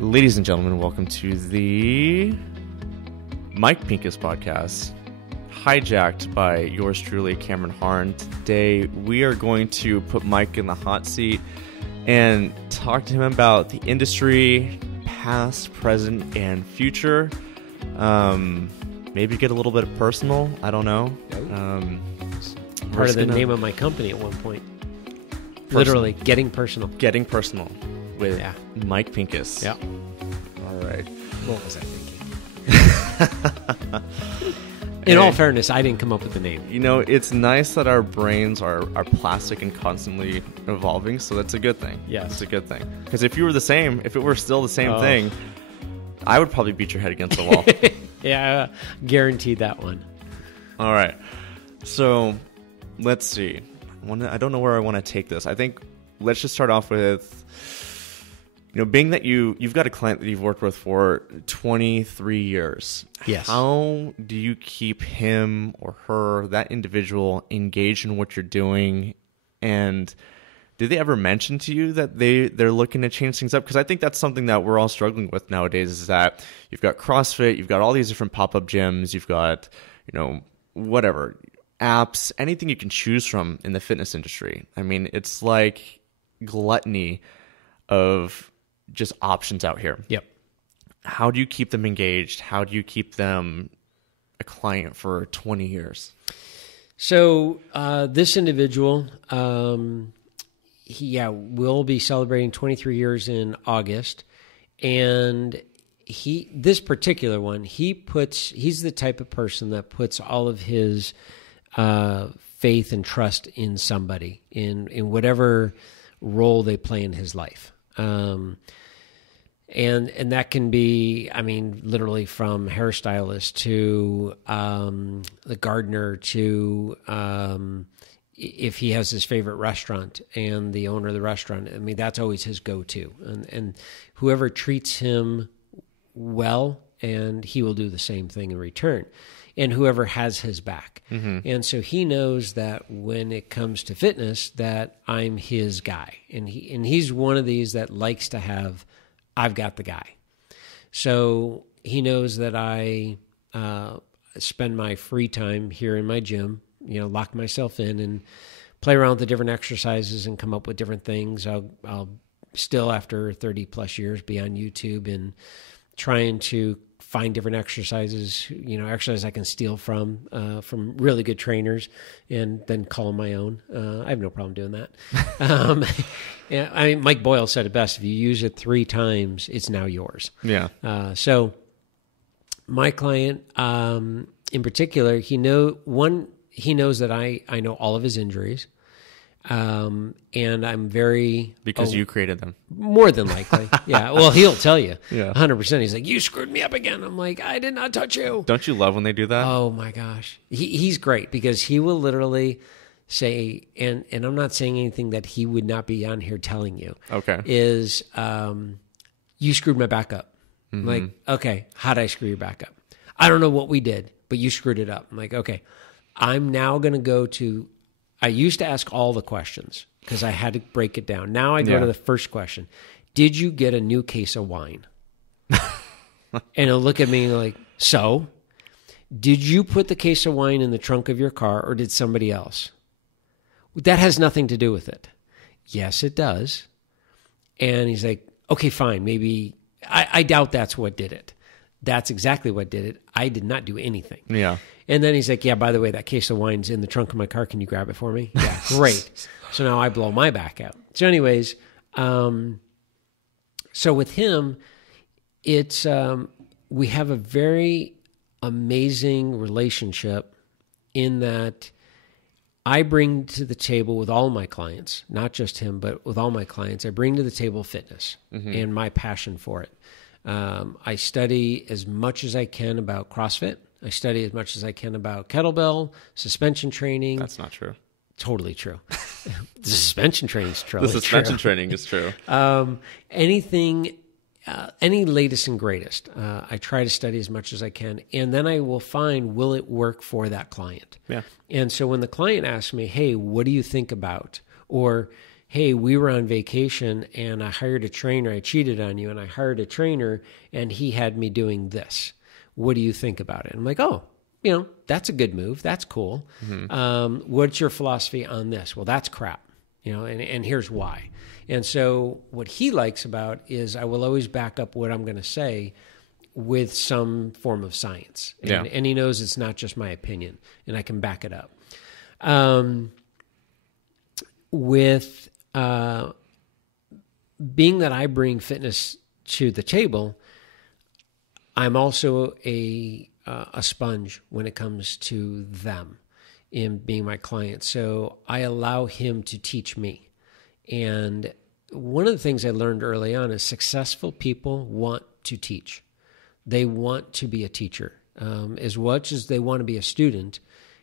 Ladies and gentlemen, welcome to the Mike Pincus podcast, hijacked by yours truly, Cameron Harn. Today, we are going to put Mike in the hot seat and talk to him about the industry, past, present, and future. Maybe get a little bit personal. I don't know. Part of the name of my company at one point. Literally, getting personal. Getting personal with Mike Pincus. Yeah. All right. What was I thinking? In all fairness, I didn't come up with the name. You know, it's nice that our brains are plastic and constantly evolving, so that's a good thing. Yes. It's a good thing. Because if you were the same, if it were still the same thing, I would probably beat your head against the wall. Yeah, guaranteed that one. All right. So, let's see. I don't know where I want to take this. I think let's just start off with, being that you've got a client that you've worked with for 23 years. Yes. How do you keep him or her, that individual, engaged in what you're doing? And did they ever mention to you that they're looking to change things up? Because I think that's something that we're all struggling with nowadays, is that you've got CrossFit, you've got all these different pop-up gyms, you've got, whatever, apps, anything you can choose from in the fitness industry. I mean, it's like gluttony of just options out here. Yep. How do you keep them engaged? How do you keep them a client for 20 years? So this individual, will be celebrating 23 years in August, and this particular one, he's the type of person that puts all of his faith and trust in somebody, in whatever role they play in his life. And that can be, literally from hairstylist to the gardener to if he has his favorite restaurant and the owner of the restaurant. That's always his go-to. And whoever treats him well, and he will do the same thing in return. And whoever has his back. Mm-hmm. And so he knows that when it comes to fitness, that I'm his guy. And he's one of these that likes to have, I've got the guy. So he knows that I spend my free time here in my gym, lock myself in and play around with the different exercises and come up with different things. I'll still, after 30 plus years, be on YouTube and trying to find different exercises, exercises I can steal from really good trainers and then call them my own. I have no problem doing that. Mike Boyle said it best: if you use it 3 times, it's now yours. Yeah. So my client, in particular, he knows that I know all of his injuries. And I'm very... Because you created them. More than likely. Yeah. Well, he'll tell you. Yeah. 100%. He's like, you screwed me up again. I'm like, I did not touch you. Don't you love when they do that? Oh my gosh. He's great, because he will literally say, and I'm not saying anything that he would not be on here telling you. Okay. Is, you screwed my back up. Mm-hmm. I'm like, okay, how'd I screw your back up? I don't know what we did, but you screwed it up. I'm like, okay, I'm now going to go to... I used to ask all the questions because I had to break it down. Now I go to the first question. Did you get a new case of wine? And he'll look at me like, so? Did you put the case of wine in the trunk of your car, or did somebody else? That has nothing to do with it. Yes, it does. And he's like, okay, fine. Maybe I doubt that's what did it. That's exactly what did it. I did not do anything. Yeah. And then he's like, yeah, by the way, that case of wine's in the trunk of my car. Can you grab it for me? Yeah, great. So now I blow my back out. So anyways, so with him, it's we have a very amazing relationship in that I bring to the table with all my clients, not just him, but with all my clients, I bring to the table fitness and my passion for it. I study as much as I can about CrossFit. I study as much as I can about kettlebell, suspension training. That's not true. Totally true. The suspension training is true. The suspension training is true. Anything, any latest and greatest. I try to study as much as I can, and then I will find, will it work for that client? Yeah. And so when the client asks me, hey, what do you think about? Or, hey, we were on vacation and I hired a trainer. I cheated on you and I hired a trainer and he had me doing this. What do you think about it? I'm like, oh, that's a good move. That's cool. What's your philosophy on this? Well, that's crap, and here's why. And so what he likes about is I will always back up what I'm going to say with some form of science. And he knows it's not just my opinion, and I can back it up. With being that I bring fitness to the table, I'm also a sponge when it comes to them in being my client. So I allow him to teach me. And one of the things I learned early on is successful people want to teach. They want to be a teacher. As much as they want to be a student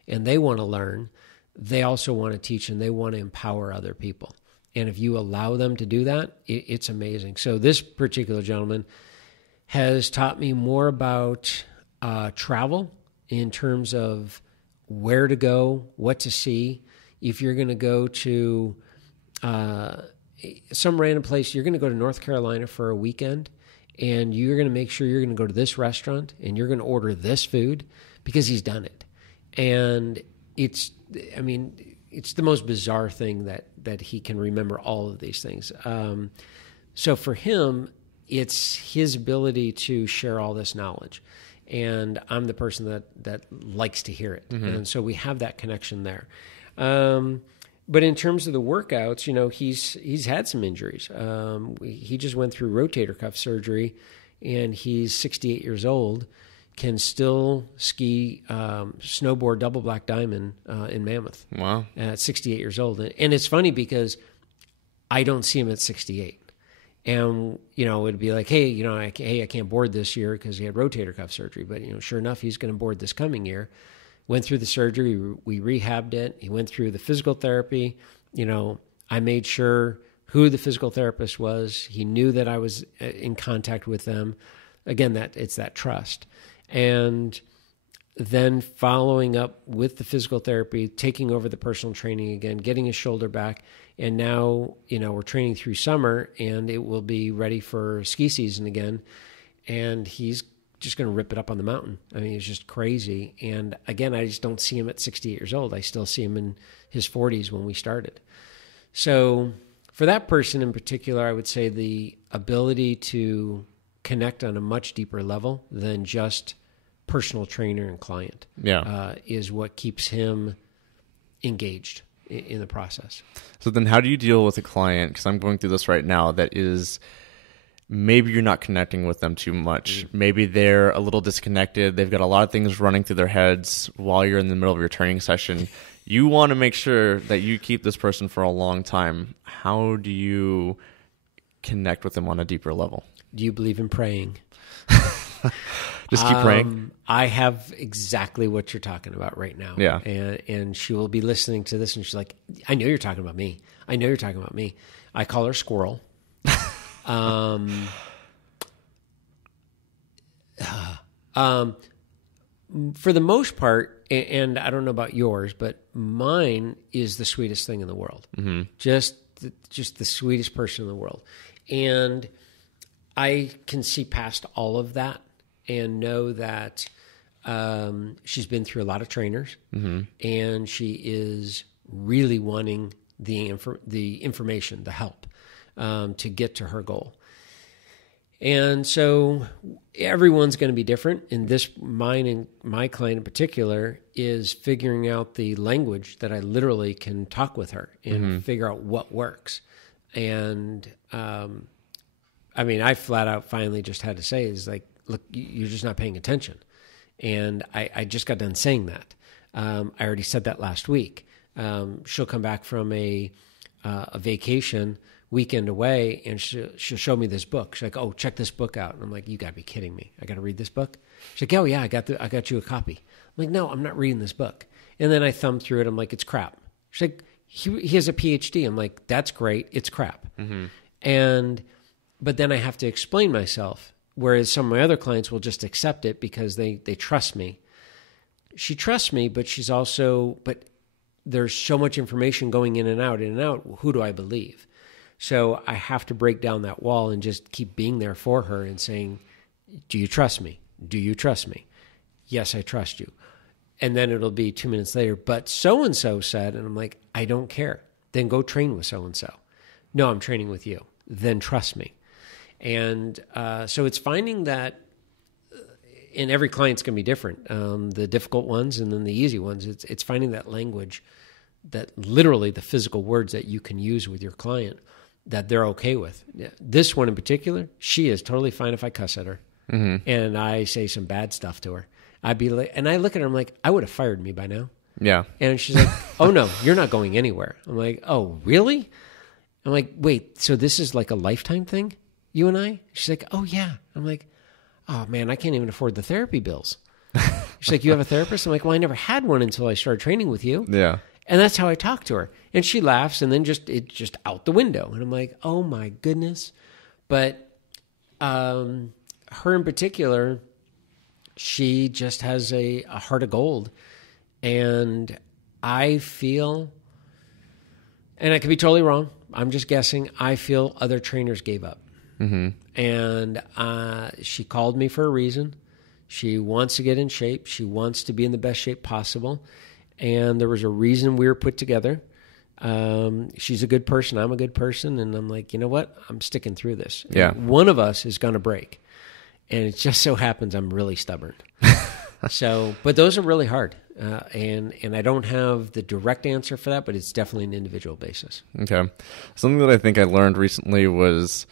and they want to learn, they also want to teach and they want to empower other people. And if you allow them to do that, it's amazing. So this particular gentleman has taught me more about travel in terms of where to go, what to see. If you're going to go to some random place, you're going to go to North Carolina for a weekend, and you're going to make sure you're going to go to this restaurant and you're going to order this food because he's done it. And it's the most bizarre thing that he can remember all of these things. So for him, it's his ability to share all this knowledge. And I'm the person that likes to hear it. And so we have that connection there. But in terms of the workouts, he's had some injuries. He just went through rotator cuff surgery, and he's 68 years old, can still ski, snowboard double black diamond in Mammoth. Wow. At 68 years old. And it's funny because I don't see him at 68. And, it'd be like, hey, I can't board this year because he had rotator cuff surgery. But, sure enough, he's going to board this coming year. Went through the surgery. We rehabbed it. He went through the physical therapy. I made sure who the physical therapist was. He knew that I was in contact with them. Again, it's that trust. And then following up with the physical therapy, taking over the personal training again, getting his shoulder back. And now, we're training through summer and it will be ready for ski season again. And he's just going to rip it up on the mountain. I mean, it's just crazy. And again, I just don't see him at 68 years old. I still see him in his 40s when we started. So for that person in particular, I would say the ability to connect on a much deeper level than just personal trainer and client is what keeps him engaged in the process. So then how do you deal with a client, because I'm going through this right now, that is maybe you're not connecting with them too much. Maybe they're a little disconnected. They've got a lot of things running through their heads while you're in the middle of your training session. You want to make sure that you keep this person for a long time. How do you connect with them on a deeper level? Do you believe in praying? Just keep praying. I have exactly what you're talking about right now. Yeah. And she will be listening to this and she's like, I know you're talking about me. I know you're talking about me. I call her Squirrel. For the most part, and I don't know about yours, but mine is the sweetest thing in the world. Mm-hmm. Just the sweetest person in the world. And I can see past all of that and know that she's been through a lot of trainers, and she is really wanting the information, the help, to get to her goal. And so everyone's going to be different. And mine and my client in particular is figuring out the language that I literally can talk with her and figure out what works. And I flat out finally just had to say is like, look, you're just not paying attention. And I just got done saying that. I already said that last week. She'll come back from a vacation weekend away, and she'll show me this book. She's like, "Oh, check this book out." And I'm like, "You got to be kidding me! I got to read this book?" She's like, "Oh yeah, I got you a copy." I'm like, "No, I'm not reading this book." And then I thumb through it. I'm like, "It's crap." She's like, "He has a PhD." I'm like, "That's great. It's crap." But then I have to explain myself. Whereas some of my other clients will just accept it because they trust me. She trusts me, but she's also, there's so much information going in and out, who do I believe? So I have to break down that wall and just keep being there for her and saying, do you trust me? Do you trust me? Yes, I trust you. And then it'll be 2 minutes later, but so-and-so said, and I'm like, I don't care. Then go train with so-and-so. No, I'm training with you. Then trust me. And so it's finding that, and every client's going to be different, the difficult ones and then the easy ones. It's finding that language, that literally the physical words that you can use with your client that they're okay with. This one in particular, she is totally fine if I cuss at her and I say some bad stuff to her. I'd be like, and I look at her, I'm like, I would have fired me by now. Yeah. And she's like, oh no, you're not going anywhere. I'm like, oh, really? I'm like, wait, so this is like a lifetime thing, you and I? She's like, oh yeah. I'm like, oh man, I can't even afford the therapy bills. She's like, you have a therapist? I'm like, well, I never had one until I started training with you. Yeah. And that's how I talk to her. And she laughs and then it's just out the window. And I'm like, oh my goodness. But her in particular, she just has a heart of gold. And I feel, and I could be totally wrong, I'm just guessing, I feel other trainers gave up. And she called me for a reason. She wants to get in shape. She wants to be in the best shape possible. And there was a reason we were put together. She's a good person. I'm a good person. And I'm like, you know what? I'm sticking through this. Yeah. And one of us is going to break. And it just so happens I'm really stubborn. But those are really hard. And I don't have the direct answer for that, but it's definitely an individual basis. Okay. Something that I think I learned recently was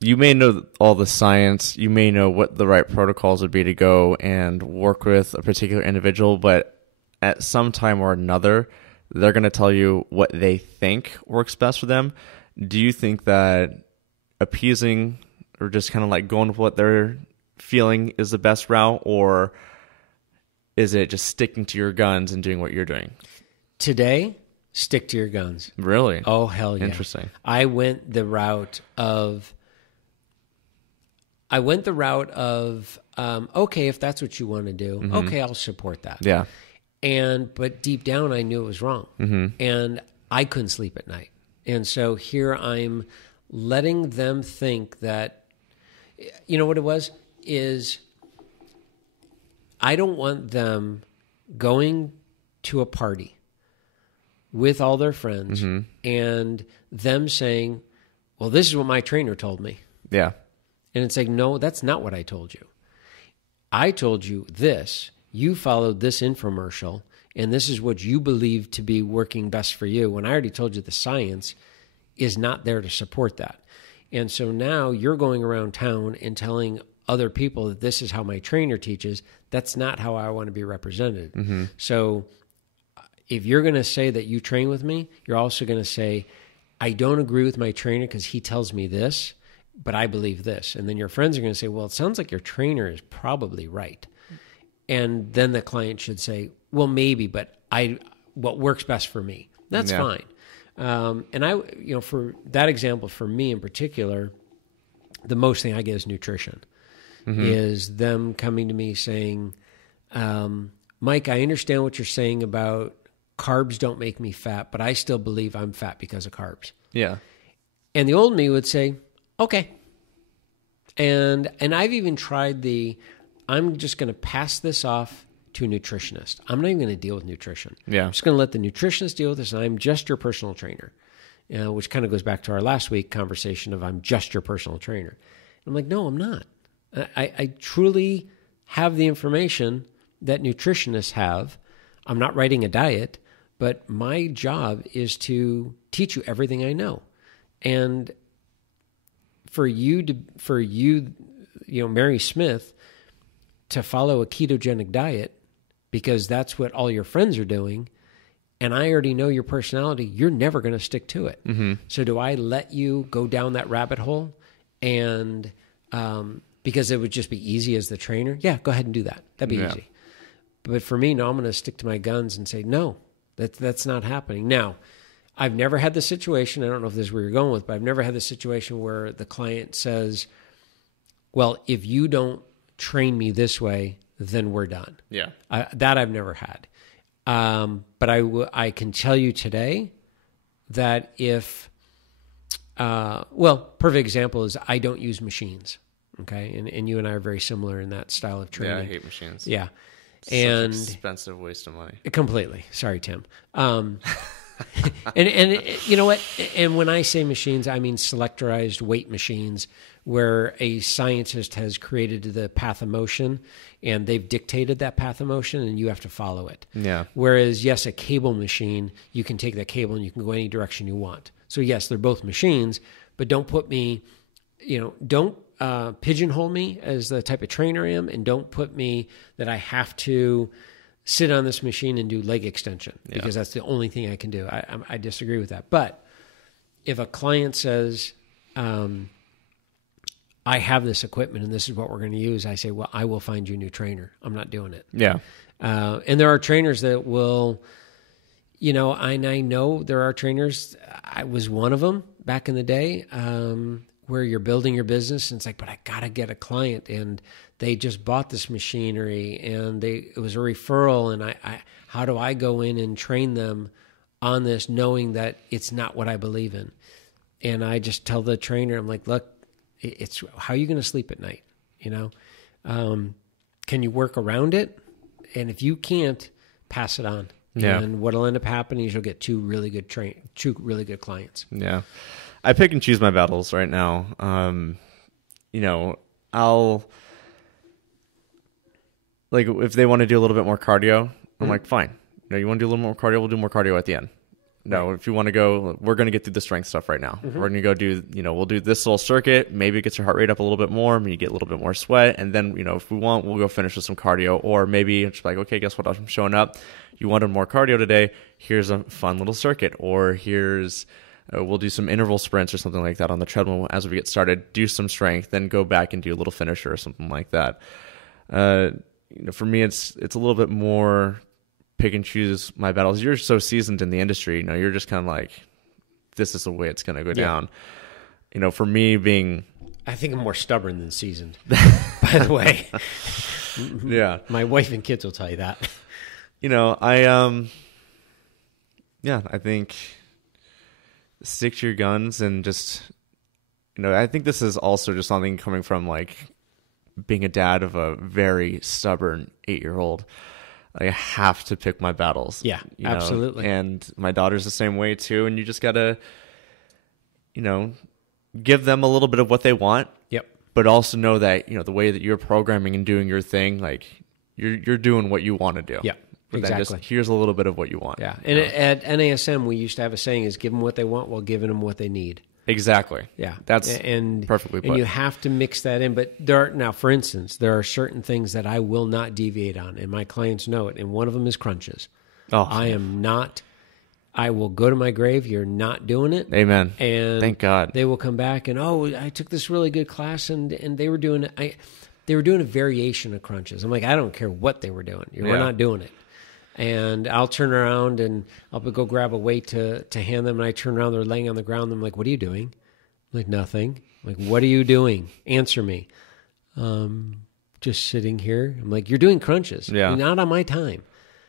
you may know all the science, you may know what the right protocols would be to go and work with a particular individual, but at some time or another, they're going to tell you what they think works best for them. Do you think that appeasing or just kind of like going with what they're feeling is the best route, or is it just sticking to your guns and doing what you're doing? Today, stick to your guns. Really? Oh, hell yeah. Interesting. I went the route of, okay, if that's what you want to do, okay, I'll support that. Yeah. But deep down, I knew it was wrong. And I couldn't sleep at night. And so here I'm letting them think that, you know what it was? Is I don't want them going to a party with all their friends and them saying, well, this is what my trainer told me. Yeah. And it's like, no, that's not what I told you. I told you this. You followed this infomercial, and this is what you believe to be working best for you. When I already told you the science is not there to support that. And so now you're going around town and telling other people that this is how my trainer teaches. That's not how I want to be represented. So if you're going to say that you train with me, you're also going to say, I don't agree with my trainer because he tells me this, but I believe this. And then your friends are going to say, well, it sounds like your trainer is probably right. And then the client should say, well, maybe, but what works best for me. That's fine. And I, for that example, for me in particular, the most thing I get is nutrition. Is them coming to me saying, Mike, I understand what you're saying about carbs don't make me fat, but I still believe I'm fat because of carbs. Yeah. And the old me would say, okay. And I've even tried I'm just going to pass this off to a nutritionist. I'm not even going to deal with nutrition. Yeah. I'm just going to let the nutritionist deal with this, and I'm just your personal trainer, which kind of goes back to our last week conversation of I'm just your personal trainer. And I'm like, no, I'm not. I truly have the information that nutritionists have. I'm not writing a diet, but my job is to teach you everything I know. And for you, Mary Smith, to follow a ketogenic diet because that's what all your friends are doing, and I already know your personality, you're never going to stick to it. So do I let you go down that rabbit hole and because it would just be easy as the trainer? Yeah, go ahead and do that. That'd be easy. But for me, no, I'm going to stick to my guns and say, no, that's not happening. Now, I've never had the situation, I don't know if this is where you're going with, but I've never had the situation where the client says, well, if you don't train me this way, then we're done. Yeah. That I've never had. But I can tell you today that if, perfect example is I don't use machines. Okay. And you and I are very similar in that style of training. Yeah, I hate machines. Yeah. Such an expensive waste of money. Completely. Sorry, Tim. And you know what? And when I say machines, I mean selectorized weight machines where a scientist has created the path of motion and they've dictated that path of motion and you have to follow it. Yeah. Whereas, yes, a cable machine, you can take that cable and you can go any direction you want. So, yes, they're both machines, but don't put me, don't pigeonhole me as the type of trainer I am, and don't put me that I have to sit on this machine and do leg extension because that's the only thing I can do. I disagree with that. But if a client says, I have this equipment and this is what we're going to use, I say, well, I will find you a new trainer. I'm not doing it. Yeah. And there are trainers that will, and I know there are trainers. I was one of them back in the day, where you're building your business and it's like, but I got to get a client and they just bought this machinery and it was a referral. And how do I go in and train them on this knowing that it's not what I believe in? And I just tell the trainer, I'm like, look, it's how are you going to sleep at night? Can you work around it? And if you can't, pass it on. Yeah. And what'll end up happening is you'll get two really good clients. Yeah. I pick and choose my battles right now. I'll if they want to do a little bit more cardio, I'm like, fine. You want to do a little more cardio? We'll do more cardio at the end. No, if you want to go, we're going to get through the strength stuff right now. We're going to go do, we'll do this little circuit. Maybe it gets your heart rate up a little bit more. Maybe you get a little bit more sweat. And then, if we want, we'll go finish with some cardio. Or maybe it's like, okay, guess what? I'm showing up. You wanted more cardio today. Here's a fun little circuit. Or here's, we'll do some interval sprints or something like that on the treadmill as we get started. Do some strength, then go back and do a little finisher or something like that. For me, it's a little bit more pick and choose my battles. You're so seasoned in the industry, you're just kind of like, this is the way it's going to go down. For me being, I think I'm more stubborn than seasoned, by the way. Yeah. My wife and kids will tell you that. I think stick to your guns and just, I think this is also just something coming from like being a dad of a very stubborn 8-year-old. I have to pick my battles. Yeah, absolutely. And my daughter's the same way too. And you just got to, give them a little bit of what they want. Yep. But also know that, the way that you're programming and doing your thing, like you're doing what you want to do. Yeah, exactly. Just, here's a little bit of what you want. Yeah. And at NASM, we used to have a saying is give them what they want while giving them what they need. Exactly. Yeah. That's perfectly put. And you have to mix that in. But now, for instance, there are certain things that I will not deviate on, and my clients know it. And one of them is crunches. Oh, I will go to my grave. You're not doing it. Amen. And thank God. They will come back and, I took this really good class and they were doing a variation of crunches. I'm like, I don't care what they were doing. We're not doing it. And I'll turn around and I'll go grab a weight to hand them. And I turn around, they're laying on the ground. I'm like, what are you doing? I'm like, nothing. I'm like, what are you doing? Answer me. Just sitting here. I'm like, you're doing crunches. Yeah. Not on my time.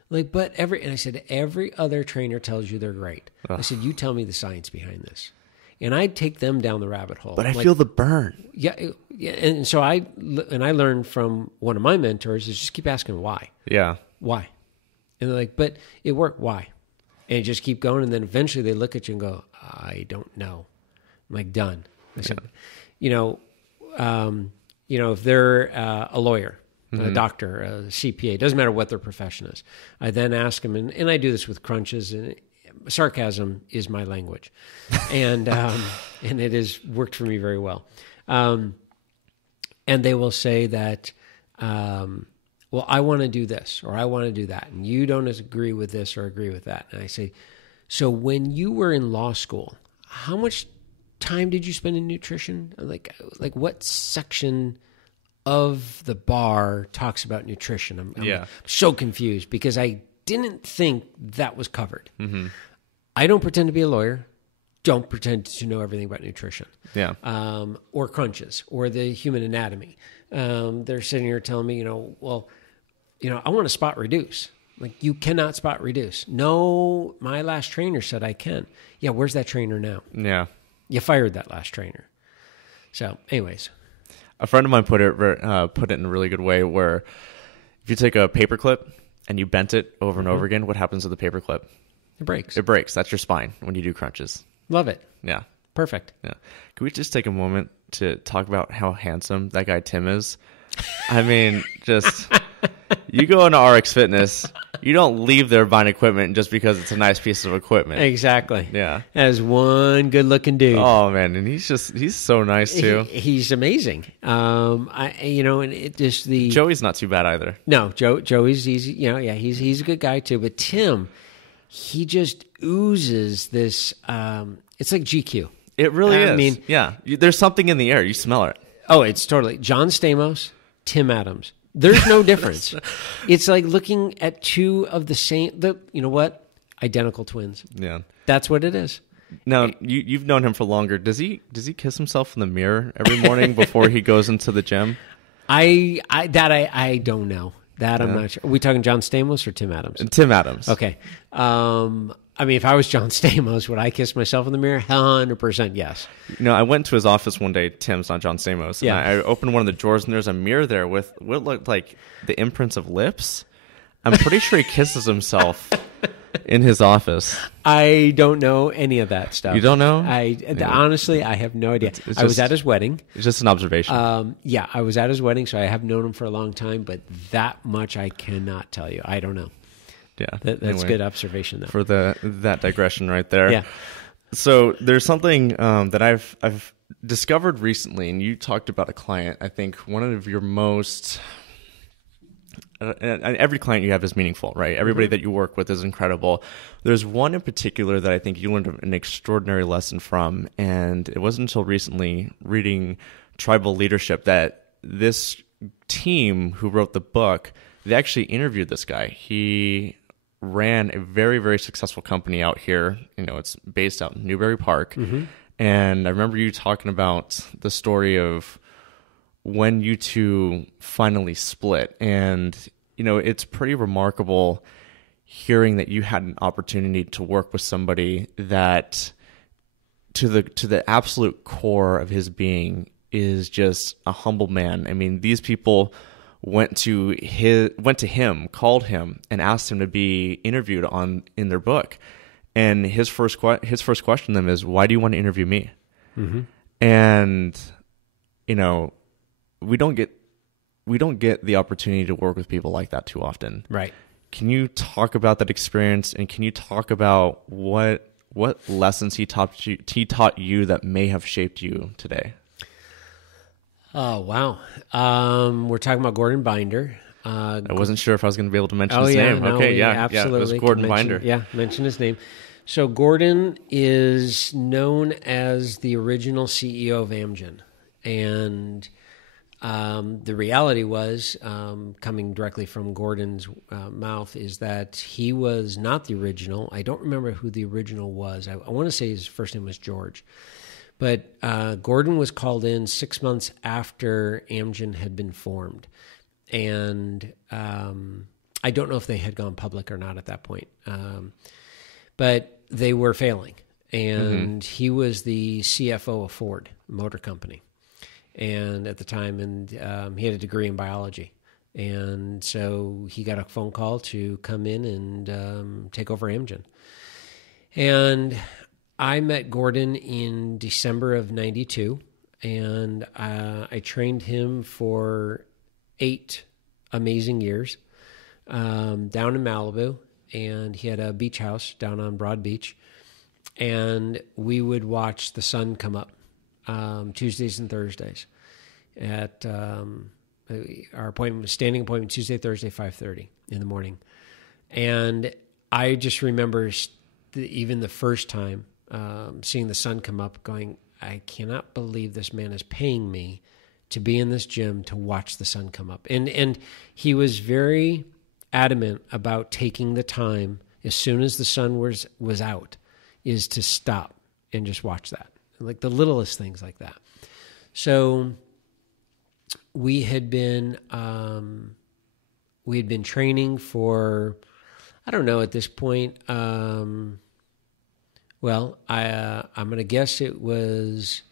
Like, and I said, every other trainer tells you they're great. I said, you tell me the science behind this. And I'd take them down the rabbit hole. But I feel the burn. Yeah. And so I learned from one of my mentors is just keep asking why. Yeah. Why? And they're like, but it worked. Why? And just keep going. And then eventually they look at you and go, I don't know. I'm like, done. I said, if they're a lawyer, a doctor, a CPA, doesn't matter what their profession is. I then ask them, and I do this with crunches, and sarcasm is my language. And it has worked for me very well. And they will say that, well, I want to do this or I want to do that. And you don't agree with this or agree with that. And I say, so when you were in law school, how much time did you spend in nutrition? Like what section of the bar talks about nutrition? I'm so confused because I didn't think that was covered. Mm-hmm. I don't pretend to be a lawyer. Don't pretend to know everything about nutrition. Yeah. Or crunches or the human anatomy. They're sitting here telling me, I want to spot reduce. Like, you cannot spot reduce. No, my last trainer said I can. Yeah, where's that trainer now? Yeah. You fired that last trainer. So, anyways. A friend of mine put it in a really good way where if you take a paper clip and you bent it over and over again, what happens to the paper clip? It breaks. It breaks. That's your spine when you do crunches. Love it. Yeah. Perfect. Yeah. Can we just take a moment to talk about how handsome that guy Tim is? I mean, just you go into RX Fitness, you don't leave there buying equipment just because it's a nice piece of equipment. Exactly. Yeah. As one good-looking dude. Oh man, and he's so nice too. He's amazing. And it just the Joey's not too bad either. No, Joey's easy. He's a good guy too. But Tim, he just oozes this. It's like GQ. It really is. I mean, yeah. There's something in the air. You smell it. Oh, it's totally John Stamos, Tim Adams. There's no difference. It's like looking at two of the same. You know what? Identical twins. Yeah. That's what it is. Now, you've known him for longer. Does he kiss himself in the mirror every morning before he goes into the gym? I don't know. That I'm not sure. Are we talking John Stamos or Tim Adams? Tim Adams. Okay. I mean, if I was John Stamos, would I kiss myself in the mirror? 100% yes. I went to his office one day. Tim's not John Stamos. Yeah. And I opened one of the drawers, and there's a mirror there with what looked like the imprints of lips. I'm pretty sure he kisses himself in his office. I don't know any of that stuff. You don't know? Honestly, I have no idea. I was at his wedding. It's just an observation. I was at his wedding, so I have known him for a long time, but that much I cannot tell you. I don't know. Yeah, that's anyway, good observation, though. For that digression right there. Yeah. So there's something that I've discovered recently, and you talked about a client. I think one of your most every client you have is meaningful, right? Everybody that you work with is incredible. There's one in particular that I think you learned an extraordinary lesson from, and it wasn't until recently reading Tribal Leadership that this team who wrote the book, they actually interviewed this guy. He ran a very, very successful company out here. It's based out in Newbury Park. Mm-hmm. And I remember you talking about the story of when you two finally split. And, it's pretty remarkable hearing that you had an opportunity to work with somebody that to the absolute core of his being is just a humble man. I mean, these people went to him, called him, and asked him to be interviewed in their book. And his first question to them is, "Why do you want to interview me?" Mm-hmm. And we don't get the opportunity to work with people like that too often. Right. Can you talk about that experience, and can you talk about what lessons he taught you that may have shaped you today? Oh, wow. We're talking about Gordon Binder. I wasn't sure if I was going to be able to mention his name. No, okay, yeah, absolutely. it was Gordon Binder. Yeah, mention his name. So Gordon is known as the original CEO of Amgen. And the reality was, coming directly from Gordon's mouth, is that he was not the original. I don't remember who the original was. I want to say his first name was George. But Gordon was called in 6 months after Amgen had been formed. And I don't know if they had gone public or not at that point. But they were failing. And he was the CFO of Ford Motor Company. And at the time, and he had a degree in biology. And so he got a phone call to come in and take over Amgen. And I met Gordon in December of 92, and I trained him for 8 amazing years down in Malibu, and he had a beach house down on Broad Beach, and we would watch the sun come up Tuesdays and Thursdays at our appointment, standing appointment, Tuesday, Thursday, 5:30 in the morning. And I just remember even the first time seeing the sun come up, going, I cannot believe this man is paying me to be in this gym to watch the sun come up. And he was very adamant about taking the time as soon as the sun was out, is to stop and just watch that. Like the littlest things like that. So we had been training for I don't know at this point. Well, I'm going to guess it was.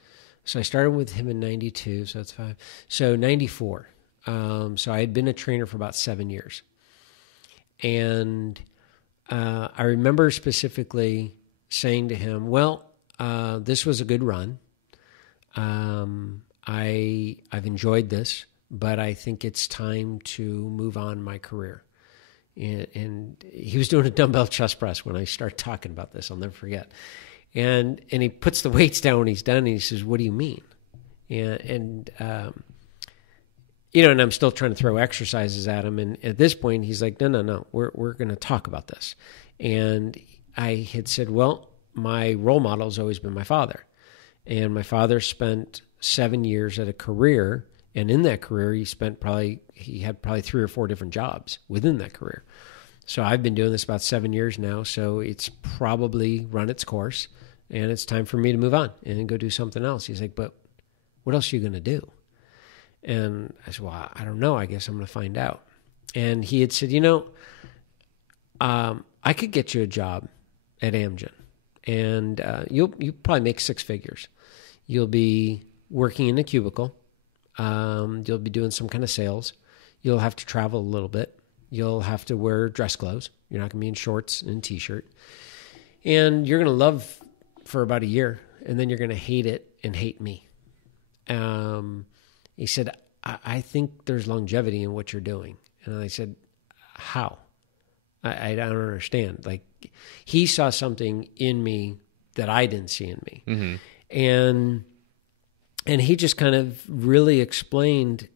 So I started with him in 92, so that's 5. So 94. So I had been a trainer for about 7 years. And I remember specifically saying to him, well, this was a good run. I've enjoyed this, but I think it's time to move on in my career. And he was doing a dumbbell chest press when I started talking about this. I'll never forget. And he puts the weights down when he's done, and he says, "What do you mean?" And I'm still trying to throw exercises at him. And at this point, he's like, "No, we're going to talk about this." And I had said, "Well, my role model has always been my father, and my father spent 7 years at a career." And in that career, he had probably 3 or 4 different jobs within that career. So I've been doing this about 7 years now. So it's probably run its course, and it's time for me to move on and go do something else. He's like, "But what else are you going to do?" And I said, "Well, I don't know. I guess I'm going to find out." And he had said, I could get you a job at Amgen, and you'll probably make 6 figures. You'll be working in a cubicle. You'll be doing some kind of sales. You'll have to travel a little bit. You'll have to wear dress clothes. You're not going to be in shorts and t-shirt. And you're going to love for about a year, and then you're going to hate it and hate me. He said, I think there's longevity in what you're doing. And I said, how? I don't understand. Like, he saw something in me that I didn't see in me. Mm-hmm. And he just kind of really explained,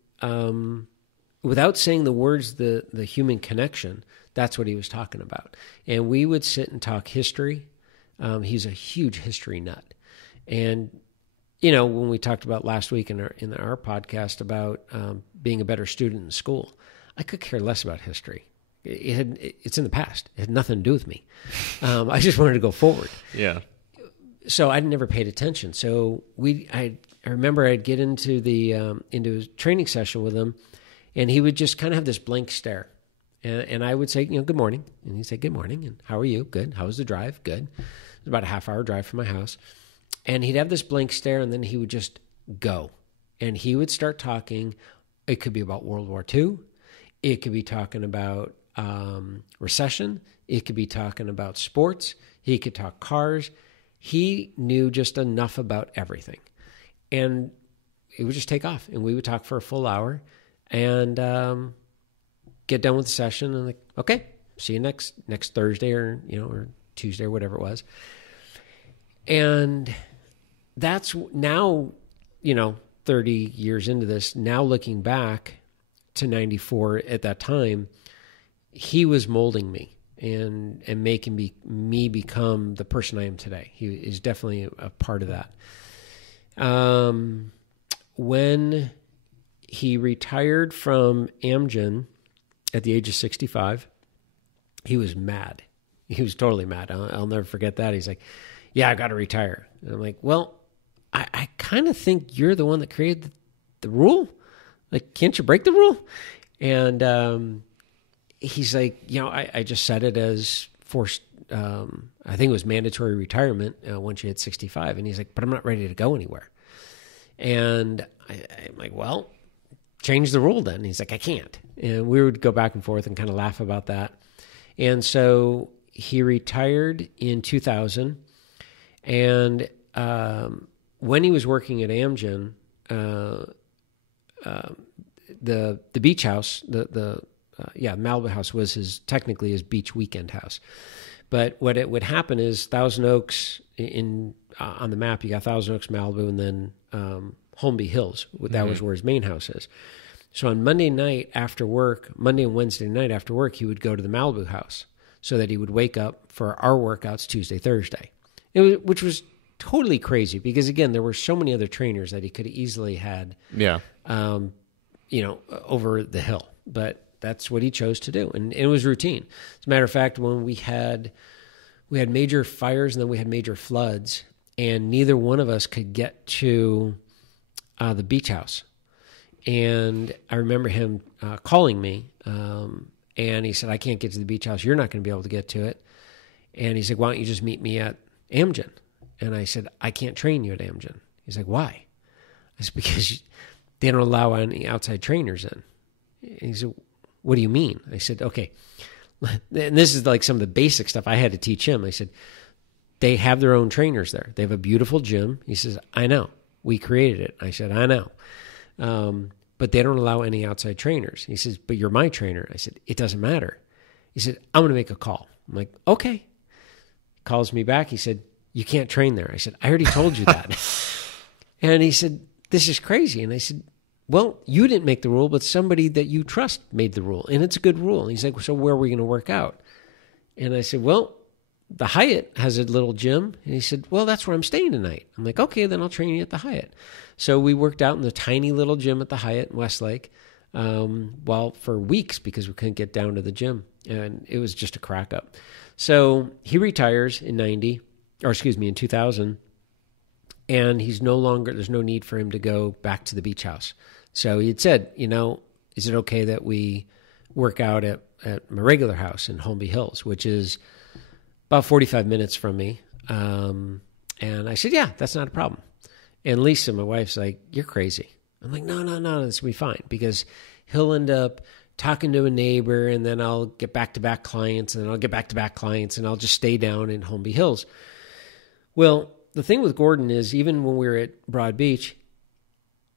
without saying the words, the human connection. That's what he was talking about. And we would sit and talk history. He's a huge history nut. And, when we talked about last week in our podcast about being a better student in school, I could care less about history. It's in the past. It had nothing to do with me. I just wanted to go forward. Yeah. So I never paid attention. So I remember I'd get into into a training session with him, and he would just kind of have this blank stare. And I would say, good morning. And he'd say, good morning. And how are you? Good. How was the drive? Good. It was about a half-hour drive from my house. And he'd have this blank stare, and then he would just go. And he would start talking. It could be about World War II. It could be talking about recession. It could be talking about sports. He could talk cars. He knew just enough about everything. And it would just take off. And we would talk for a full hour and get done with the session. And like, okay, see you next Thursday or Tuesday or whatever it was. And that's now, 30 years into this, now looking back to 94 at that time, he was molding me and making me become the person I am today. He is definitely a part of that. When he retired from Amgen at the age of 65, he was mad. He was totally mad. I'll never forget that. He's like, "Yeah, I got to retire." And I'm like, "Well, I kind of think you're the one that created the rule. Like, can't you break the rule?" And he's like, I just set it as forced. I think it was mandatory retirement once you hit 65. And he's like, "But I'm not ready to go anywhere." And I'm like, "Well, change the rule then." And he's like, "I can't." And we would go back and forth and kind of laugh about that. And so he retired in 2000. And when he was working at Amgen, the beach house, Malibu house was technically his beach weekend house. But what it would happen is Thousand Oaks on the map, you got Thousand Oaks, Malibu, and then Holmby Hills. That was where his main house is. So on Monday and Wednesday night after work, he would go to the Malibu house so that he would wake up for our workouts Tuesday, Thursday, which was totally crazy because, again, there were so many other trainers that he could have easily had, over the hill. But that's what he chose to do, and it was routine. As a matter of fact, when we had major fires and then we had major floods, and neither one of us could get to the beach house. And I remember him calling me And he said, I can't get to the beach house. You're not going to be able to get to it. And he's like, why don't you just meet me at Amgen? And I said, I can't train you at Amgen. He's like, why? I said, because they don't allow any outside trainers in. And he said, what do you mean? I said, okay. And this is like some of the basic stuff I had to teach him. I said, they have their own trainers there. They have a beautiful gym. He says, I know. We created it. I said, I know. But they don't allow any outside trainers. He says, but you're my trainer. I said, it doesn't matter. He said, I'm going to make a call. I'm like, okay. Calls me back. He said, you can't train there. I said, I already told you that. And he said, this is crazy. And I said, well, you didn't make the rule, but somebody that you trust made the rule. And it's a good rule. And he's like, so where are we going to work out? And I said, well, the Hyatt has a little gym. And he said, well, that's where I'm staying tonight. I'm like, okay, then I'll train you at the Hyatt. So we worked out in the tiny little gym at the Hyatt in Westlake, for weeks because we couldn't get down to the gym. And it was just a crack up. So he retires in in 2000. And he's there's no need for him to go back to the beach house. So he had said, is it okay that we work out at my regular house in Holmby Hills, which is about 45 minutes from me. And I said, yeah, that's not a problem. And Lisa, my wife's like, you're crazy. I'm like, no, this will be fine, because he'll end up talking to a neighbor, and then I'll get back-to-back clients, and then I'll get back-to-back clients, and I'll just stay down in Holmby Hills. Well, the thing with Gordon is, even when we were at Broad Beach,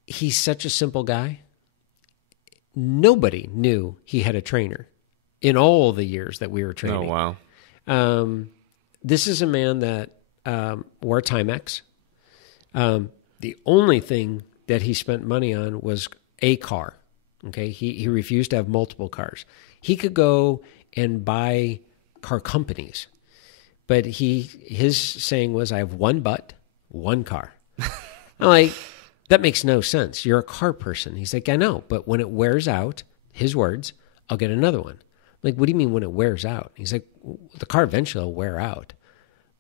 he's such a simple guy. Nobody knew he had a trainer in all the years that we were training. Oh, wow. This is a man that wore a Timex. The only thing that he spent money on was a car. Okay, he refused to have multiple cars. He could go and buy car companies, but his saying was, I have one butt, one car. I'm like, that makes no sense. You're a car person. He's like, I know, but when it wears out, his words, I'll get another one. I'm like, what do you mean when it wears out? He's like, the car eventually will wear out.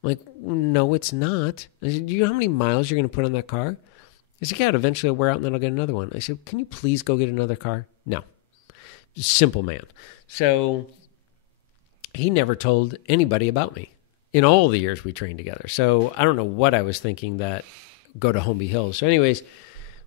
I'm like, no, it's not. I said, do you know how many miles you're going to put on that car? He's like, yeah, eventually it'll wear out and then I'll get another one. I said, can you please go get another car? No. Simple man. So he never told anybody about me in all the years we trained together. So I don't know what I was thinking that go to Holmby Hills. So anyways,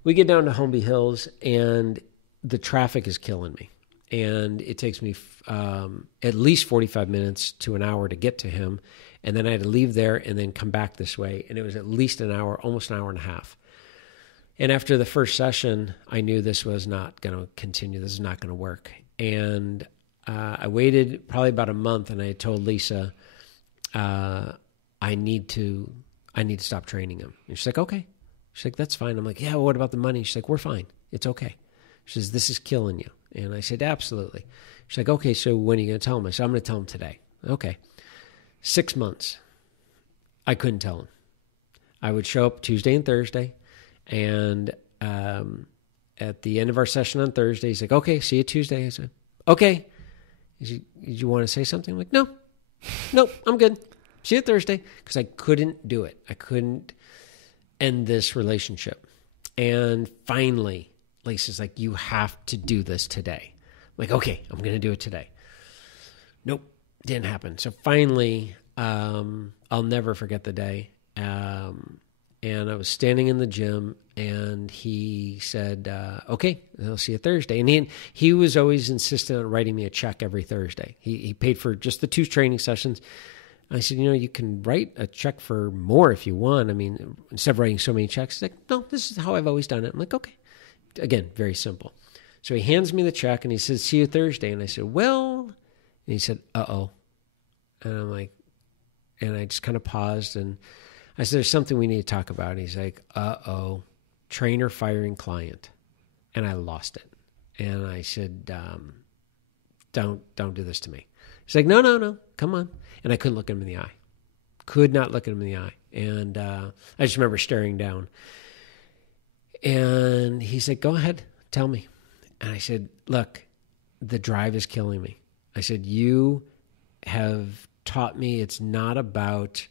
we get down to Holmby Hills and the traffic is killing me. And it takes me at least 45 minutes to an hour to get to him. And then I had to leave there and then come back this way. And it was at least an hour, almost an hour and a half. And after the first session, I knew this was not going to continue. This is not going to work. And I waited probably about a month, and I told Lisa, I need to stop training him. And she's like, okay. She's like, that's fine. I'm like, yeah, well, what about the money? She's like, we're fine. It's okay. She says, this is killing you. And I said, absolutely. She's like, okay, so when are you going to tell him? I said, I'm going to tell him today. Okay. 6 months. I couldn't tell him. I would show up Tuesday and Thursday. And at the end of our session on Thursday, he's like, okay, see you Tuesday. I said, okay. Did you want to say something? I'm like, nope, I'm good. See you Thursday. Because I couldn't do it. I couldn't end this relationship. And finally, Lisa's like, you have to do this today. I'm like, okay, I'm going to do it today. Nope, didn't happen. So finally, I'll never forget the day. And I was standing in the gym, and he said, okay, I'll see you Thursday. And he was always insistent on writing me a check every Thursday. He paid for just the 2 training sessions. I said, you can write a check for more if you want. I mean, instead of writing so many checks, he's like, no, this is how I've always done it. I'm like, okay. Again, very simple. So he hands me the check, and he says, see you Thursday. And I said, well, and he said, uh-oh. And I'm like, and I just kind of paused, and I said, there's something we need to talk about. And he's like, uh-oh, trainer firing client. And I lost it. And I said, don't do this to me. He's like, no, come on. And I couldn't look him in the eye. Could not look him in the eye. And I just remember staring down. And he's like, go ahead, tell me. And I said, look, the drive is killing me. I said, you have taught me it's not about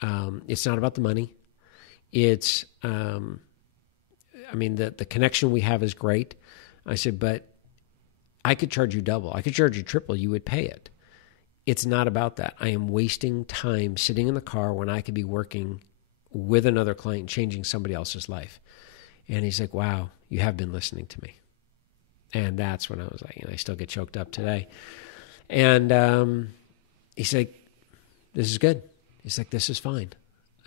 the money. It's, the connection we have is great. I said, but I could charge you double. I could charge you triple. You would pay it. It's not about that. I am wasting time sitting in the car when I could be working with another client, changing somebody else's life. And he's like, wow, you have been listening to me. And that's when I was like, I still get choked up today. And he's like, this is good. He's like, this is fine.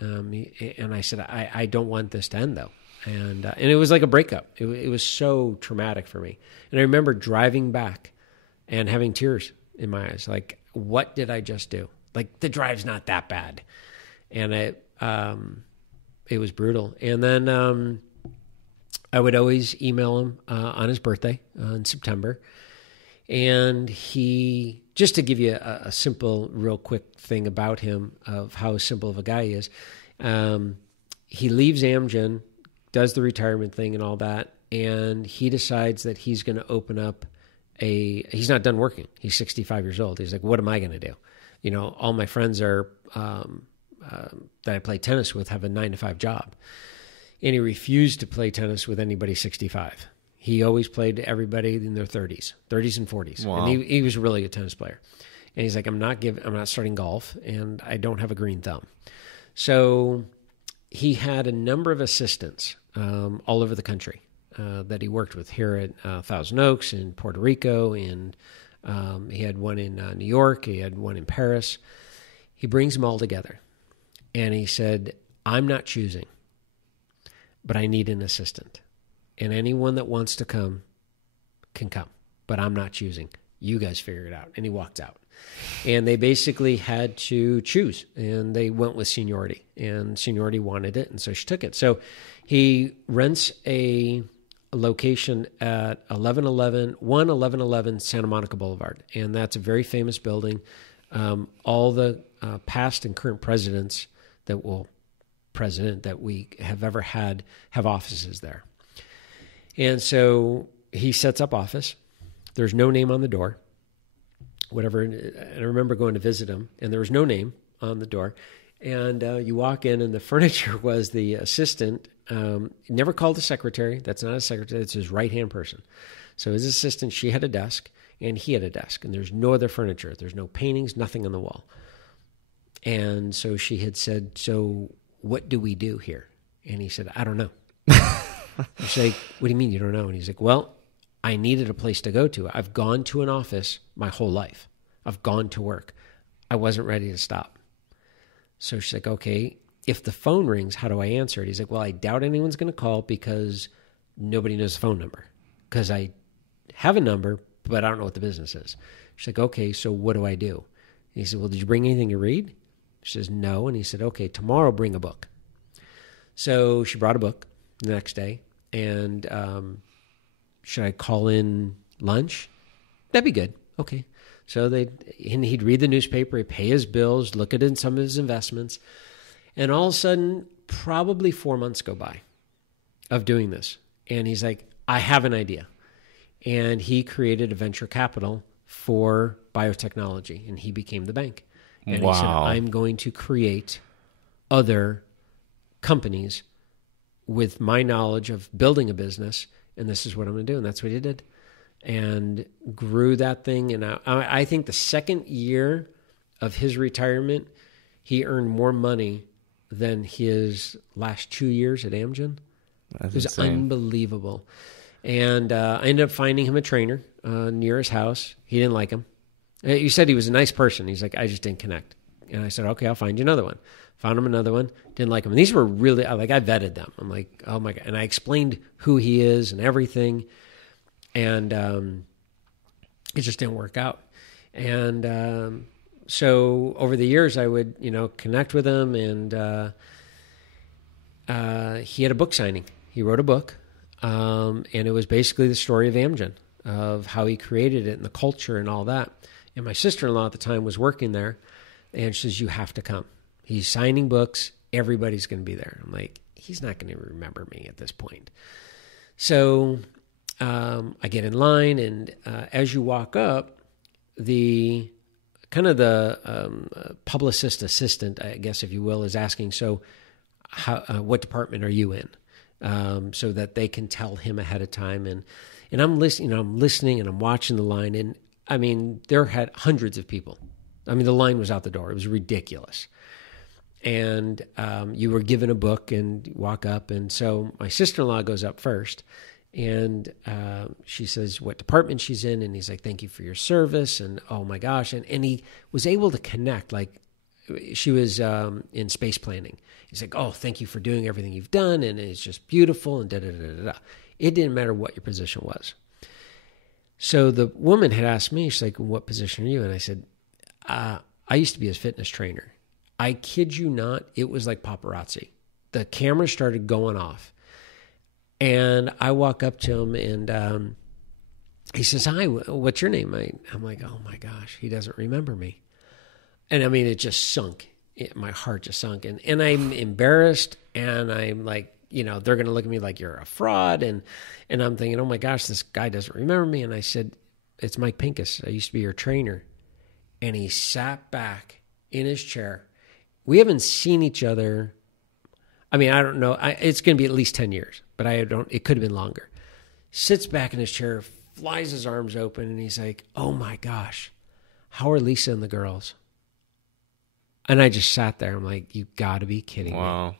And I said, I don't want this to end though. And it was like a breakup. It was so traumatic for me. And I remember driving back and having tears in my eyes. Like, what did I just do? Like, the drive's not that bad. And it was brutal. And then I would always email him on his birthday in September. And he, just to give you a simple, real quick thing about him of how simple of a guy he is, he leaves Amgen, does the retirement thing and all that, and he decides that he's going to open up he's not done working. He's 65 years old. He's like, what am I going to do? You know, all my friends are that I play tennis with have a 9-to-5 job. And he refused to play tennis with anybody 65. He always played everybody in their 30s and 40s. Wow. And he was a really good tennis player. And he's like, I'm not starting golf, and I don't have a green thumb. So he had a number of assistants all over the country that he worked with here at Thousand Oaks in Puerto Rico, and he had one in New York. He had one in Paris. He brings them all together, and he said, I'm not choosing, but I need an assistant. And anyone that wants to come can come, but I'm not choosing. You guys figure it out. And he walked out. And they basically had to choose, and they went with seniority, and seniority wanted it, and so she took it. So he rents a location at 1111 Santa Monica Boulevard, and that's a very famous building. All the past and current president that we have ever had have offices there. And so he sets up office. There's no name on the door. Whatever. And I remember going to visit him, and there was no name on the door. And you walk in, and the furniture was the assistant. Never called the secretary. That's not a secretary. It's his right-hand person. So his assistant, she had a desk, and he had a desk. And there's no other furniture. There's no paintings, nothing on the wall. And so she had said, so what do we do here? And he said, I don't know. She's like, what do you mean you don't know? And he's like, well, I needed a place to go to. I've gone to an office my whole life. I've gone to work. I wasn't ready to stop. So she's like, okay, if the phone rings, how do I answer it? He's like, well, I doubt anyone's going to call because nobody knows the phone number. Because I have a number, but I don't know what the business is. She's like, okay, so what do I do? And he said, well, did you bring anything to read? She says, no. And he said, okay, tomorrow bring a book. So she brought a book the next day. And should I call in lunch? That'd be good. Okay. So he'd read the newspaper, he'd pay his bills, look at some of his investments. And all of a sudden, probably 4 months go by of doing this. And he's like, I have an idea. And he created a venture capital for biotechnology, and he became the bank. And wow. He said, I'm going to create other companies with my knowledge of building a business, and this is what I'm going to do. And that's what he did, and grew that thing. And I think the second year of his retirement, he earned more money than his last 2 years at Amgen. It was insane. Unbelievable. And I ended up finding him a trainer near his house. He didn't like him. He said he was a nice person. He's like, I just didn't connect. And I said, okay, I'll find you another one. Found him another one. Didn't like him. And these were really, I vetted them. I'm like, oh my God. And I explained who he is and everything. And it just didn't work out. And so over the years, I would, connect with him. And he had a book signing. He wrote a book. And it was basically the story of Amgen, of how he created it and the culture and all that. And my sister-in-law at the time was working there. And she says, you have to come. He's signing books. Everybody's going to be there. I'm like, he's not going to remember me at this point. So I get in line, and as you walk up, the publicist assistant, I guess, if you will, is asking, so what department are you in? So that they can tell him ahead of time. And And I'm listening and I'm watching the line. And I mean, there had hundreds of people. I mean, the line was out the door. It was ridiculous. And you were given a book and walk up. And so my sister-in-law goes up first. And she says what department she's in. And he's like, thank you for your service. And oh my gosh. And he was able to connect. Like, she was in space planning. He's like, oh, thank you for doing everything you've done. And it's just beautiful. And da-da-da-da-da. It didn't matter what your position was. So the woman had asked me, she's like, what position are you? And I said, I used to be a fitness trainer. I kid you not. It was like paparazzi. The camera started going off. And I walk up to him and he says, hi, what's your name? I'm like, oh my gosh, he doesn't remember me. And I mean, it just sunk. My heart just sunk. And I'm embarrassed. And I'm like, they're going to look at me like you're a fraud. And I'm thinking, oh my gosh, this guy doesn't remember me. And I said, it's Mike Pincus. I used to be your trainer. And he sat back in his chair. We haven't seen each other. I mean, I don't know. It's going to be at least 10 years, but it could have been longer. Sits back in his chair, flies his arms open, and he's like, oh my gosh, how are Lisa and the girls? And I just sat there. I'm like, you got to be kidding me. Wow.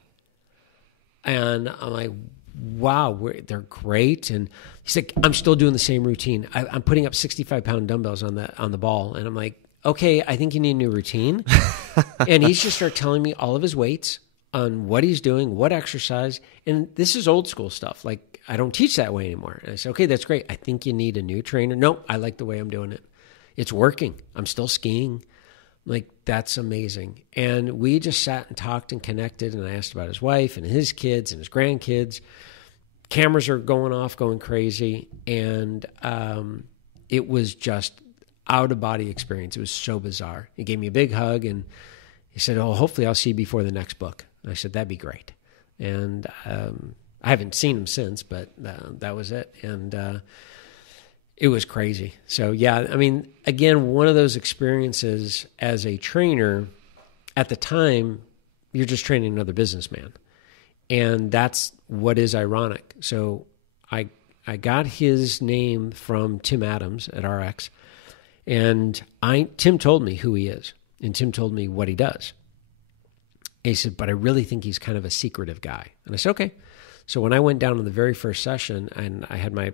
And I'm like, wow, they're great. And he's like, I'm still doing the same routine. I'm putting up 65-pound dumbbells on the ball. And I'm like, okay, I think you need a new routine. And he's just started telling me all of his weights on what he's doing, what exercise. And this is old school stuff. Like, I don't teach that way anymore. And I said, okay, that's great. I think you need a new trainer. Nope, I like the way I'm doing it. It's working. I'm still skiing. Like, that's amazing. And we just sat and talked and connected. And I asked about his wife and his kids and his grandkids. Cameras are going off, going crazy. And it was just out-of-body experience. It was so bizarre. He gave me a big hug, and he said, oh, hopefully I'll see you before the next book. And I said, that'd be great. And I haven't seen him since, but that was it. And it was crazy. So, yeah, I mean, again, one of those experiences as a trainer, at the time, you're just training another businessman. And that's what is ironic. So I got his name from Tim Adams at RX. And Tim told me who he is, and Tim told me what he does. And he said, but I really think he's kind of a secretive guy. And I said, okay. So when I went down on the very first session, and I had my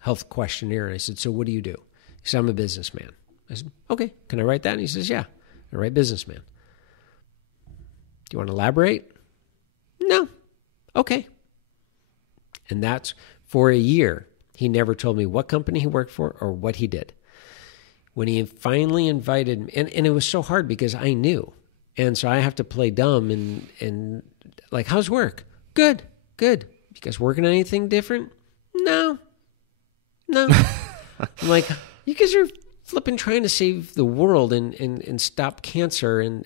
health questionnaire, and I said, so what do you do? He said, I'm a businessman. I said, okay, can I write that? And he says, yeah, I write businessman. Do you want to elaborate? No. Okay. And that's for a year. He never told me what company he worked for or what he did. When he finally invited me, and it was so hard because I knew. And so I have to play dumb and like, how's work? Good. You guys working on anything different? No. I'm like, you guys are flipping trying to save the world and stop cancer and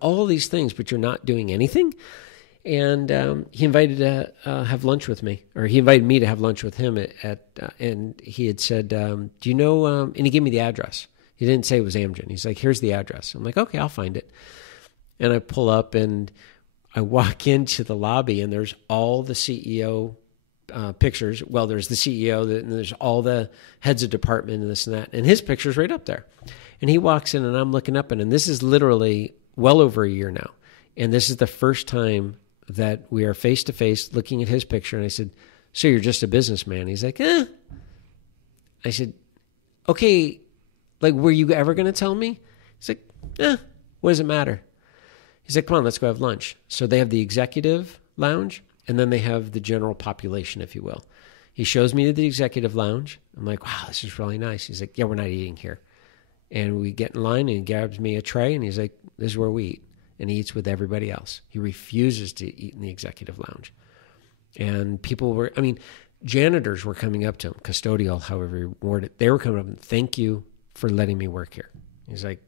all these things, but you're not doing anything. And he invited to have lunch with me, or he invited me to have lunch with him and he had said, do you know, and he gave me the address. He didn't say it was Amgen. He's like, here's the address. I'm like, okay, I'll find it. And I pull up and I walk into the lobby, and there's all the CEO pictures. Well, there's the CEO, and there's all the heads of department and this and that. And his picture's right up there. And he walks in, and I'm looking up, and this is literally well over a year now. And this is the first time that we are face to face looking at his picture. And I said, so you're just a businessman? He's like, eh. I said, okay, like, were you ever going to tell me? He's like, what does it matter? He's like, come on, let's go have lunch. So they have the executive lounge, and then they have the general population, if you will. He shows me the executive lounge. I'm like, wow, this is really nice. He's like, yeah, we're not eating here. And we get in line, and he grabs me a tray, and he's like, this is where we eat. And he eats with everybody else. He refuses to eat in the executive lounge. And janitors were coming up to him, custodial, however you word it. They were coming up and, thank you for letting me work here. He's like,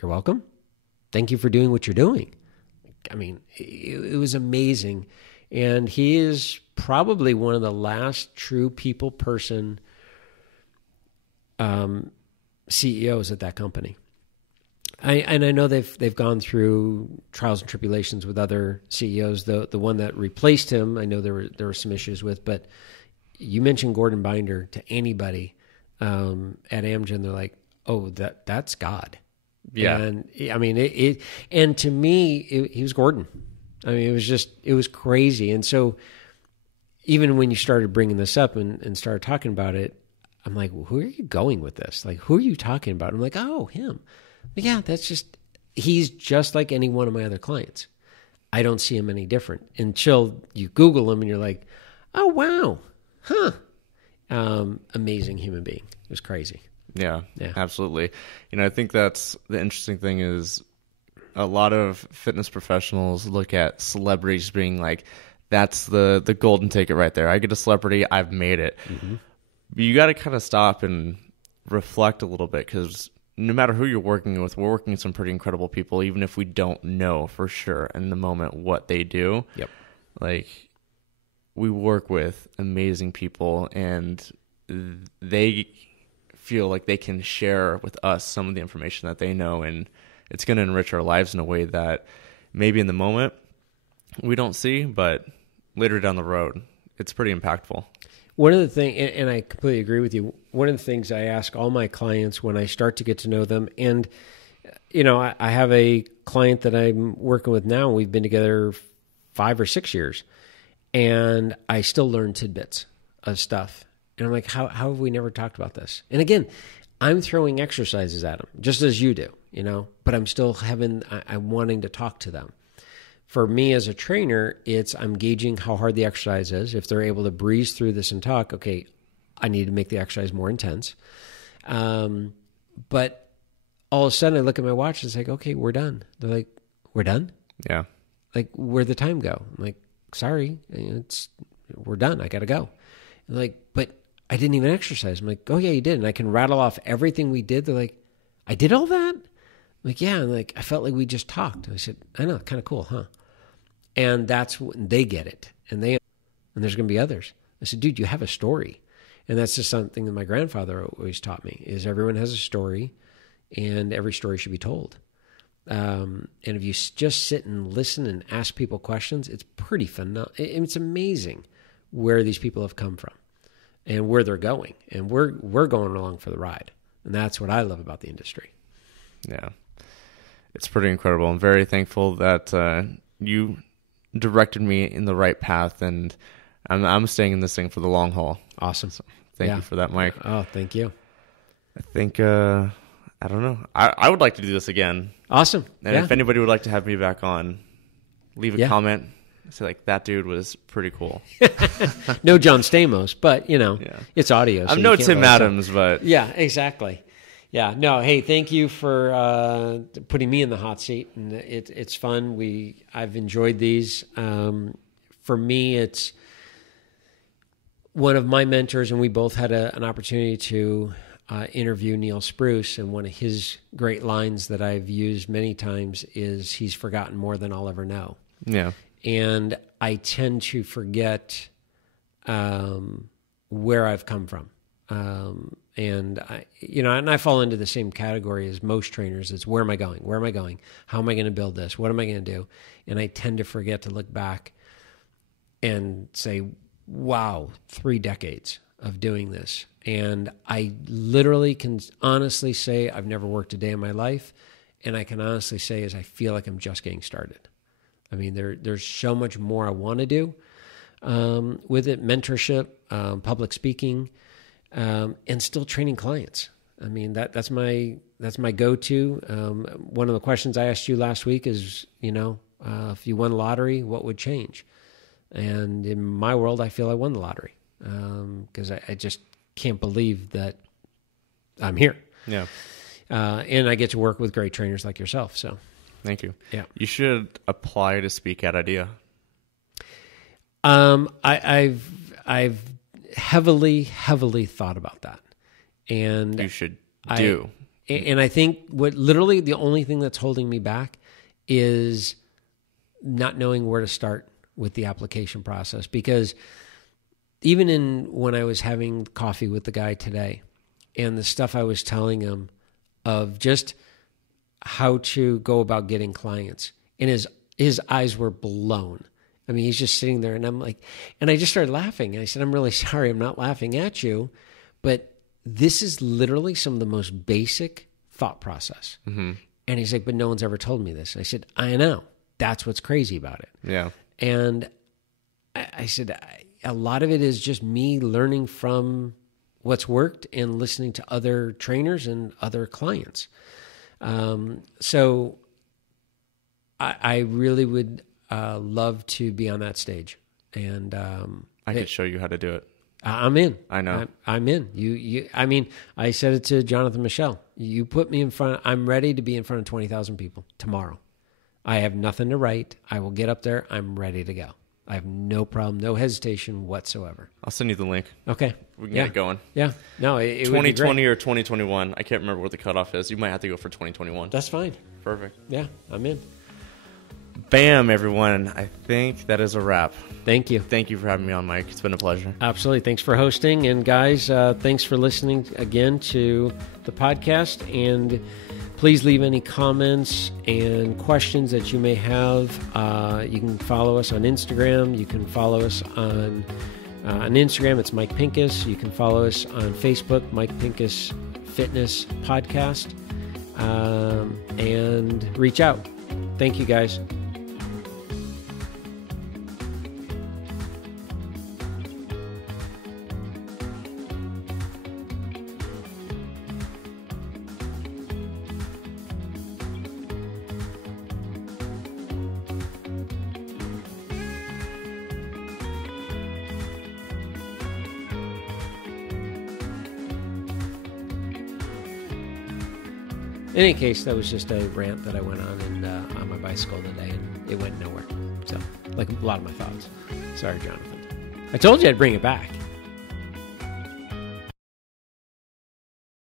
you're welcome. Thank you for doing what you're doing. I mean, it was amazing. And he is probably one of the last true people person CEOs at that company. I know they've gone through trials and tribulations with other CEOs. The one that replaced him, I know there were some issues with, but you mention Gordon Binder to anybody at Amgen, they're like, oh, that's God. Yeah. And I mean, and to me, he was Gordon. I mean, it was crazy. And so even when you started bringing this up and started talking about it, I'm like, well, who are you going with this? Like, who are you talking about? I'm like, oh, him. But yeah, he's just like any one of my other clients. I don't see him any different until you Google him and you're like, oh, wow. Huh. Amazing human being. It was crazy. Yeah, absolutely. I think that's the interesting thing is a lot of fitness professionals look at celebrities being like, that's the golden ticket right there. I get a celebrity, I've made it. Mm-hmm. But you got to kind of stop and reflect a little bit, because no matter who you're working with, we're working with some pretty incredible people, even if we don't know for sure in the moment what they do. Yep. Like, we work with amazing people, and they feel like they can share with us some of the information that they know, and it's going to enrich our lives in a way that maybe in the moment we don't see, but later down the road, it's pretty impactful. One of the things, and I completely agree with you, one of the things I ask all my clients when I start to get to know them, and, I have a client that I'm working with now, we've been together 5 or 6 years, and I still learn tidbits of stuff. And I'm like, how have we never talked about this? And again, I'm throwing exercises at them, just as you do, but I'm still I'm wanting to talk to them. For me as a trainer, I'm gauging how hard the exercise is. If they're able to breeze through this and talk, okay, I need to make the exercise more intense. But all of a sudden I look at my watch and it's like, okay, we're done. They're like, we're done? Yeah. Like, where'd the time go? I'm like, sorry, we're done. I got to go. And like, but I didn't even exercise. I'm like, oh yeah, you did. And I can rattle off everything we did. They're like, I did all that? I'm like, yeah. And like, I felt like we just talked. I said, I know, kind of cool, huh? And that's when they get it. And there's going to be others. I said, dude, you have a story. And that's just something that my grandfather always taught me, is everyone has a story and every story should be told. And if you just sit and listen and ask people questions, it's pretty phenomenal. It's amazing where these people have come from and where they're going. And we're going along for the ride. And that's what I love about the industry. Yeah. It's pretty incredible. I'm very thankful that you directed me in the right path, and I'm staying in this thing for the long haul. Awesome. So thank you for that, Mike. Oh, thank you. I think, I don't know. I would like to do this again. Awesome. And if anybody would like to have me back on, leave a comment. Say like, that dude was pretty cool. No John Stamos, but it's audio. So I'm no Tim Adams, but yeah, exactly. Yeah, no. Hey, thank you for putting me in the hot seat, and it's fun. I've enjoyed these. For me, it's one of my mentors, and we both had an opportunity to interview Neil Spruce, and one of his great lines that I've used many times is, "He's forgotten more than I'll ever know." Yeah, and I tend to forget where I've come from. And I fall into the same category as most trainers. It's where am I going? Where am I going? How am I going to build this? What am I going to do? And I tend to forget to look back and say, wow, 3 decades of doing this. And I literally can honestly say I've never worked a day in my life. And I can honestly say is I feel like I'm just getting started. I mean, there's so much more I want to do with it. Mentorship, public speaking, and still training clients. I mean, that's my go-to. One of the questions I asked you last week is, if you won the lottery, what would change? And in my world, I feel I won the lottery because I just can't believe that I'm here. Yeah. And I get to work with great trainers like yourself. So, thank you. Yeah. You should apply to speak at IDEA. I've heavily thought about that, and you should do. And I think literally the only thing that's holding me back is not knowing where to start with the application process. Because even when I was having coffee with the guy today, and the stuff I was telling him of just how to go about getting clients, and his eyes were blown I mean, he's just sitting there, and I'm like, and I just started laughing. I said, I'm really sorry. I'm not laughing at you, but this is literally some of the most basic thought process. Mm-hmm. And he's like, but no one's ever told me this. I said, I know. That's what's crazy about it. Yeah. And I said, a lot of it is just me learning from what's worked and listening to other trainers and other clients. So I really would love to be on that stage. And I could show you how to do it. I'm in. I know. I'm in. I mean, I said it to Jonathan Michelle. You put me in front. I'm ready to be in front of 20,000 people tomorrow. I have nothing to write. I will get up there. I'm ready to go. I have no problem, no hesitation whatsoever. I'll send you the link. Okay. We can get it going. Yeah. No, it 2020 or 2021. I can't remember what the cutoff is. You might have to go for 2021. That's fine. Perfect. Yeah, I'm in. Bam, everyone. I think that is a wrap. Thank you. Thank you for having me on, Mike. It's been a pleasure. Absolutely. Thanks for hosting. And guys, thanks for listening again to the podcast. And please leave any comments and questions that you may have. You can follow us on Instagram. You can follow us on Instagram. It's Mike Pincus. You can follow us on Facebook, Mike Pincus Fitness Podcast. And reach out. Thank you, guys. In any case, that was just a rant that I went on my bicycle today, and it went nowhere. So, like a lot of my thoughts. Sorry, Jonathan. I told you I'd bring it back.